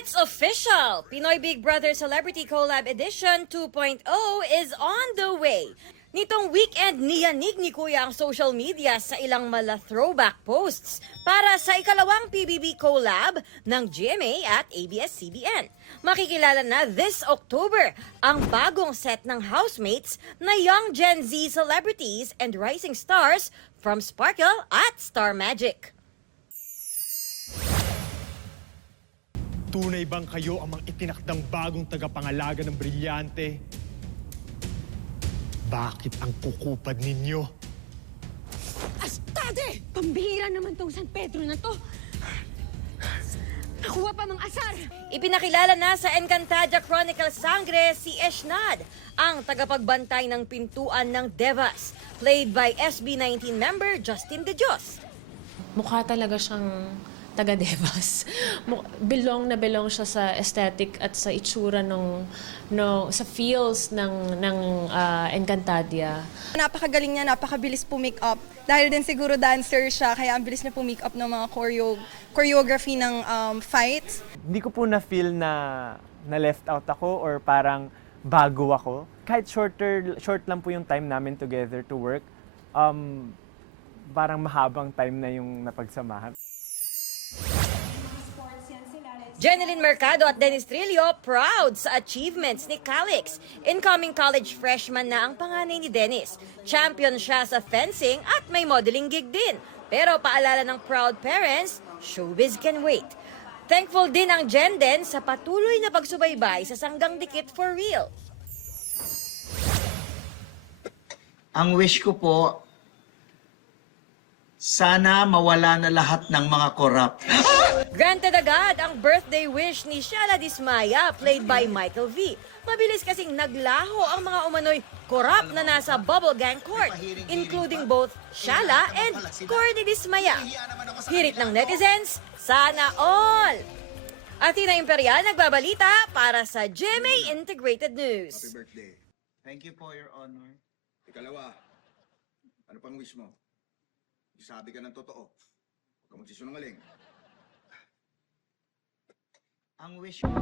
It's official! Pinoy Big Brother Celebrity Collab Edition 2.0 is on the way. Nitong weekend, niyanig ni Kuya ang social media sa ilang mala throwback posts para sa ikalawang PBB collab ng GMA at ABS-CBN. Makikilala na this October ang bagong set ng housemates na young Gen Z celebrities and rising stars from Sparkle at Star Magic. Tunay bang kayo ang mga itinakdang bagong tagapangalaga ng brilyante? Bakit ang kukupad ninyo? Astade! Pambihira naman tong San Pedro na to. Nakuha pa mang asar. Ipinakilala na sa Encantadia Chronicles Sangre si Eshnad, ang tagapagbantay ng pintuan ng Devas, played by SB19 member Justin De Dios. Mukha talaga siyang taga-Devas. Belong na belong siya sa aesthetic at sa itsura sa feels ng Encantadia. Napakagaling niya, napakabilis po make up. Dahil din siguro dancer siya, kaya ang bilis niya po make up ng mga choreography ng fights. Hindi ko po na-feel na left out ako or parang bago ako. Kahit short lang po yung time namin together to work, parang mahabang time na yung napagsamahan. Jeneline Mercado at Dennis Trillo proud sa achievements ni Calix. Incoming college freshman na ang panganay ni Dennis. Champion siya sa fencing at may modeling gig din. Pero paalala ng proud parents, showbiz can wait. Thankful din ang Jenden sa patuloy na pagsubaybay sa Sanggang Dikit for real. Ang wish ko po, sana mawala na lahat ng mga corrupt. Granted agad ang birthday wish ni Shala Dismaya, played by Michael V. Mabilis kasing naglaho ang mga umano'y korap na nasa Bubble Gang Court, including both Shala and Corny Dismaya. Hirit ng netizens, sana all! Athena Imperial nagbabalita para sa GMA Integrated News. Happy birthday. Thank you po, Your Honor. Ikalawa, ano pang wish mo? Sabi ka ng totoo. Huwag ka magsisunungaling. Ang wish ko...